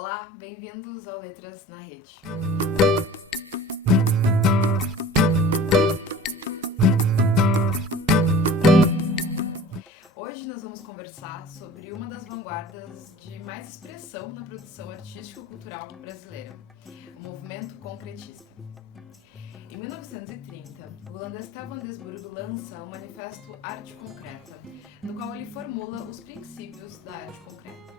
Olá, bem-vindos ao Letras na Rede. Hoje nós vamos conversar sobre uma das vanguardas de mais expressão na produção artístico-cultural brasileira, o movimento concretista. Em 1930, o Landestal van Desburgo lança o Manifesto Arte Concreta, no qual ele formula os princípios da arte concreta.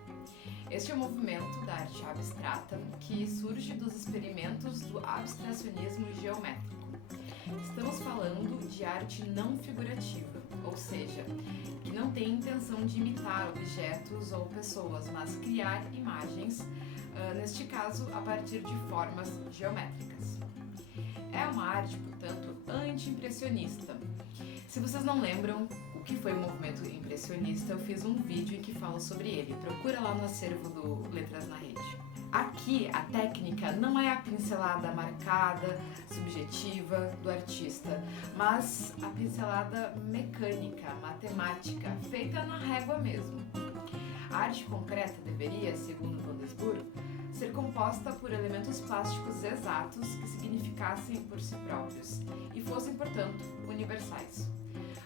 Este é o movimento da arte abstrata que surge dos experimentos do abstracionismo geométrico. Estamos falando de arte não figurativa, ou seja, que não tem intenção de imitar objetos ou pessoas, mas criar imagens, neste caso a partir de formas geométricas. É uma arte, portanto, anti-impressionista. Se vocês não lembram o que foi o movimento impressionista, eu fiz um vídeo em que falo sobre ele. Procura lá no acervo do Letras na Rede. Aqui, a técnica não é a pincelada marcada, subjetiva do artista, mas a pincelada mecânica, matemática, feita na régua mesmo. A arte concreta deveria, segundo Van Desburgo, ser composta por elementos plásticos exatos que significassem por si próprios e fossem, portanto, universais.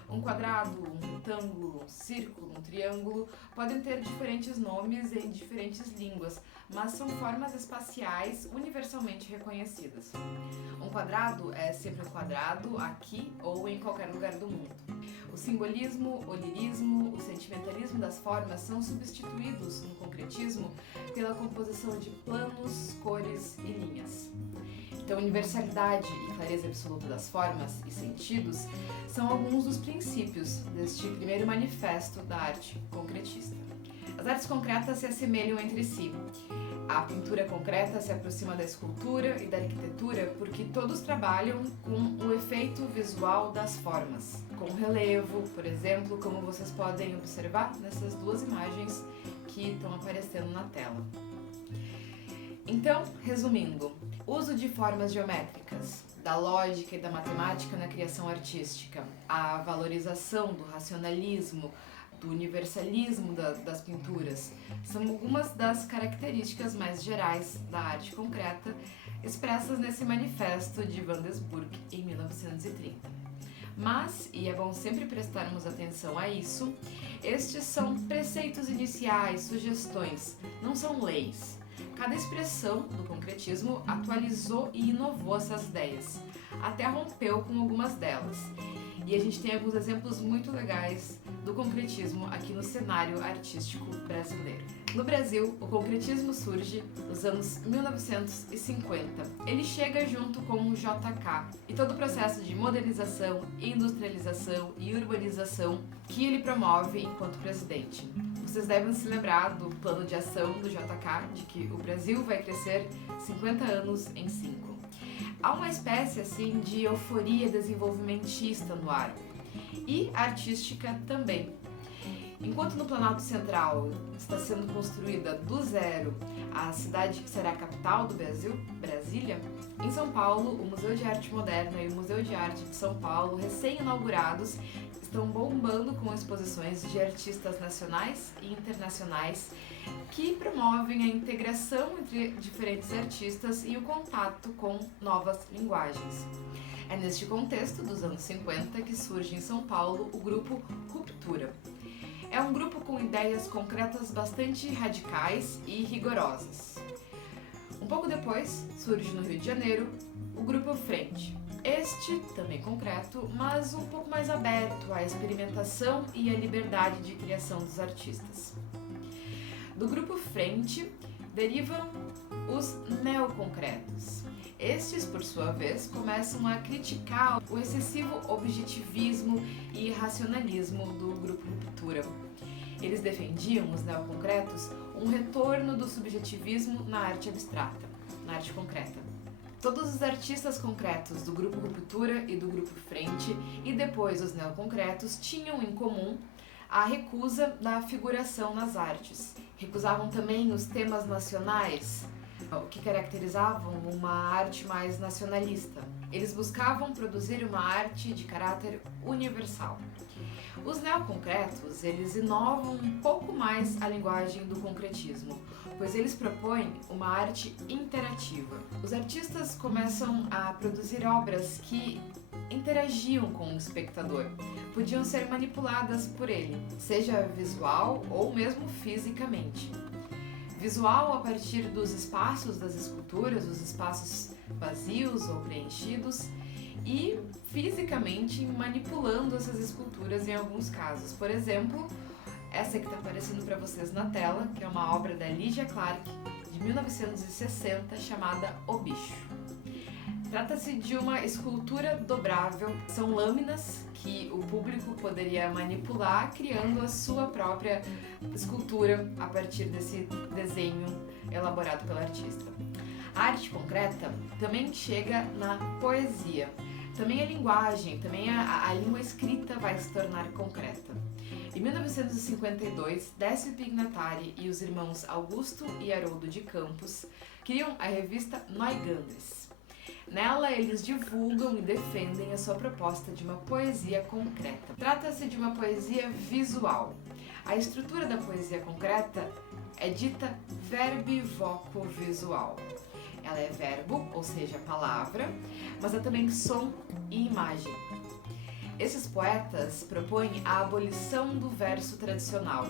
Um quadrado, um retângulo, um círculo, um triângulo podem ter diferentes nomes em diferentes línguas, mas são formas espaciais universalmente reconhecidas. Um quadrado é sempre um quadrado aqui ou em qualquer lugar do mundo. O simbolismo, o lirismo, o sentimentalismo das formas são substituídos no concretismo pela composição de planos, cores e linhas. Então, universalidade e clareza absoluta das formas e sentidos são alguns dos princípios deste primeiro manifesto da arte concretista. As artes concretas se assemelham entre si. A pintura concreta se aproxima da escultura e da arquitetura porque todos trabalham com o efeito visual das formas, com relevo, por exemplo, como vocês podem observar nessas duas imagens que estão aparecendo na tela. Então, resumindo, uso de formas geométricas, da lógica e da matemática na criação artística, a valorização do racionalismo, do universalismo das pinturas, são algumas das características mais gerais da arte concreta expressas nesse manifesto de Van Desburgo em 1930. Mas, e é bom sempre prestarmos atenção a isso, estes são preceitos iniciais, sugestões, não são leis. Cada expressão do concretismo atualizou e inovou essas ideias, até rompeu com algumas delas. E a gente tem alguns exemplos muito legais do concretismo aqui no cenário artístico brasileiro. No Brasil, o concretismo surge nos anos 1950. Ele chega junto com o JK e todo o processo de modernização, industrialização e urbanização que ele promove enquanto presidente. Vocês devem se lembrar do plano de ação do JK, de que o Brasil vai crescer 50 anos em 5. Há uma espécie assim de euforia desenvolvimentista no ar e artística também. Enquanto no Planalto Central está sendo construída do zero a cidade que será a capital do Brasil, Brasília, em São Paulo, o Museu de Arte Moderna e o Museu de Arte de São Paulo, recém-inaugurados, estão bombando com exposições de artistas nacionais e internacionais que promovem a integração entre diferentes artistas e o contato com novas linguagens. É neste contexto dos anos 50 que surge em São Paulo o grupo Ruptura. É um grupo com ideias concretas bastante radicais e rigorosas. Um pouco depois, surge no Rio de Janeiro o grupo Frente. Este, também concreto, mas um pouco mais aberto à experimentação e à liberdade de criação dos artistas. Do grupo Frente derivam os neoconcretos. Estes, por sua vez, começam a criticar o excessivo objetivismo e racionalismo do grupo Ruptura. Eles defendiam, os neoconcretos, um retorno do subjetivismo na arte abstrata, na arte concreta. Todos os artistas concretos do grupo Ruptura e do grupo Frente, e depois os neoconcretos, tinham em comum a recusa da figuração nas artes. Recusavam também os temas nacionais, o que caracterizavam uma arte mais nacionalista. Eles buscavam produzir uma arte de caráter universal. Os neoconcretos, eles inovam um pouco mais a linguagem do concretismo, pois eles propõem uma arte interativa. Os artistas começam a produzir obras que interagiam com o espectador, podiam ser manipuladas por ele, seja visual ou mesmo fisicamente. Visual a partir dos espaços das esculturas, os espaços vazios ou preenchidos, e fisicamente manipulando essas esculturas em alguns casos. Por exemplo, essa que está aparecendo para vocês na tela, que é uma obra da Lygia Clark, de 1960, chamada O Bicho. Trata-se de uma escultura dobrável, são lâminas que o público poderia manipular, criando a sua própria escultura a partir desse desenho elaborado pelo artista. A arte concreta também chega na poesia. Também a linguagem, também a língua escrita vai se tornar concreta. Em 1952, Décio Pignatari e os irmãos Augusto e Haroldo de Campos criam a revista Neugandes. Nela, eles divulgam e defendem a sua proposta de uma poesia concreta. Trata-se de uma poesia visual. A estrutura da poesia concreta é dita verbivoco-visual. Ela é verbo, ou seja, palavra, mas é também som e imagem. Esses poetas propõem a abolição do verso tradicional.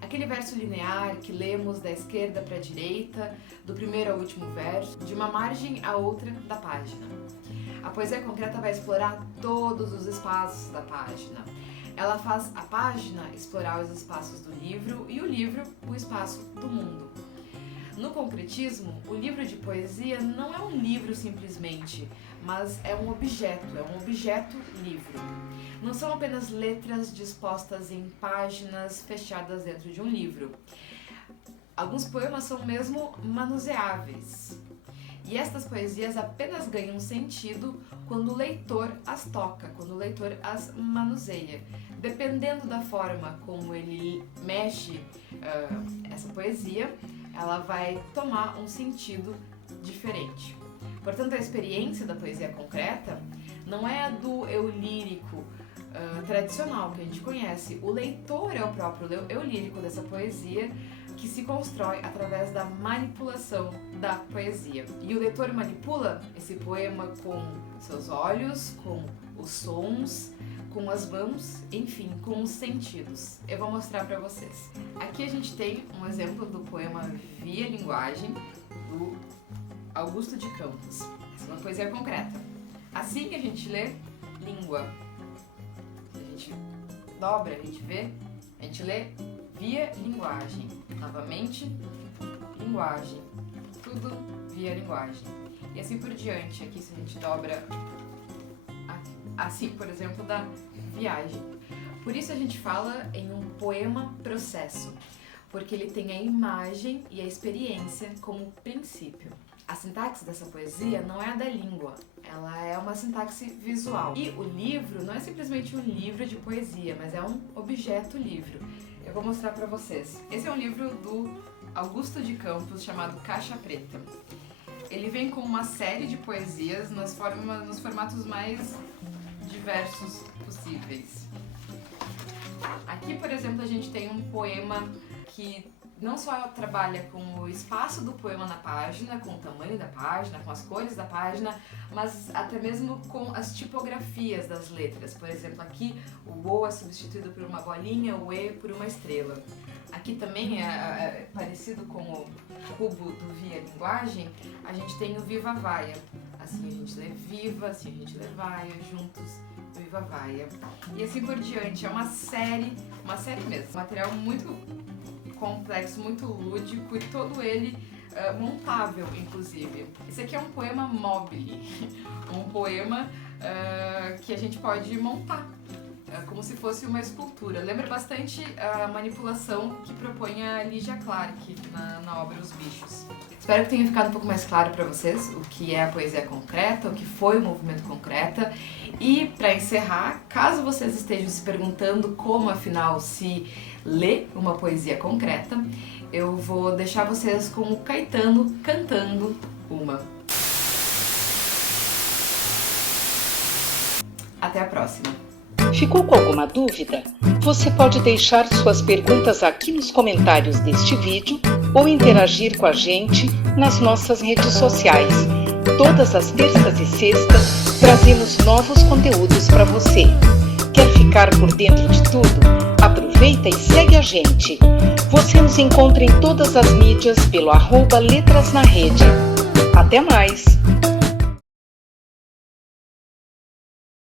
Aquele verso linear que lemos da esquerda para a direita, do primeiro ao último verso, de uma margem à outra da página. A poesia concreta vai explorar todos os espaços da página. Ela faz a página explorar os espaços do livro e o livro o espaço do mundo. No concretismo, o livro de poesia não é um livro simplesmente, mas é um objeto livro. Não são apenas letras dispostas em páginas fechadas dentro de um livro. Alguns poemas são mesmo manuseáveis. E estas poesias apenas ganham sentido quando o leitor as toca, quando o leitor as manuseia. Dependendo da forma como ele mexe essa poesia, ela vai tomar um sentido diferente. Portanto, a experiência da poesia concreta não é a do eu lírico tradicional que a gente conhece. O leitor é o próprio eu lírico dessa poesia, que se constrói através da manipulação da poesia. E o leitor manipula esse poema com seus olhos, com os sons, com as mãos, enfim, com os sentidos. Eu vou mostrar para vocês. Aqui a gente tem um exemplo do poema Via Linguagem, do Augusto de Campos. Essa é uma poesia concreta. Assim que a gente lê, língua. A gente dobra, a gente vê, a gente lê via linguagem. Novamente, linguagem. Tudo via linguagem. E assim por diante. Aqui se a gente dobra assim, por exemplo, da viagem. Por isso a gente fala em um poema processo, porque ele tem a imagem e a experiência como princípio. A sintaxe dessa poesia não é a da língua, ela é uma sintaxe visual. E o livro não é simplesmente um livro de poesia, mas é um objeto livro. Eu vou mostrar para vocês. Esse é um livro do Augusto de Campos chamado Caixa Preta. Ele vem com uma série de poesias nos formatos mais diversos possíveis. Aqui, por exemplo, a gente tem um poema que não só trabalha com o espaço do poema na página, com o tamanho da página, com as cores da página, mas até mesmo com as tipografias das letras. Por exemplo, aqui o O é substituído por uma bolinha, o E por uma estrela. Aqui também é parecido com o cubo do Via Linguagem, a gente tem o Viva Vaia. Assim a gente lê viva, assim a gente lê vaia, juntos, viva vaia. E assim por diante, é uma série mesmo. Material muito complexo, muito lúdico e todo ele montável, inclusive. Esse aqui é um poema mobile, um poema que a gente pode montar, como se fosse uma escultura. Lembra bastante a manipulação que propõe a Lygia Clark na obra Os Bichos. Espero que tenha ficado um pouco mais claro para vocês o que é a poesia concreta, o que foi o movimento concreta. E para encerrar, caso vocês estejam se perguntando como afinal se lê uma poesia concreta, eu vou deixar vocês com o Caetano cantando uma. Até a próxima! Ficou com alguma dúvida? Você pode deixar suas perguntas aqui nos comentários deste vídeo ou interagir com a gente nas nossas redes sociais. Todas as terças e sextas trazemos novos conteúdos para você. Quer ficar por dentro de tudo? Aproveita e segue a gente. Você nos encontra em todas as mídias pelo @letrasnarede. Até mais!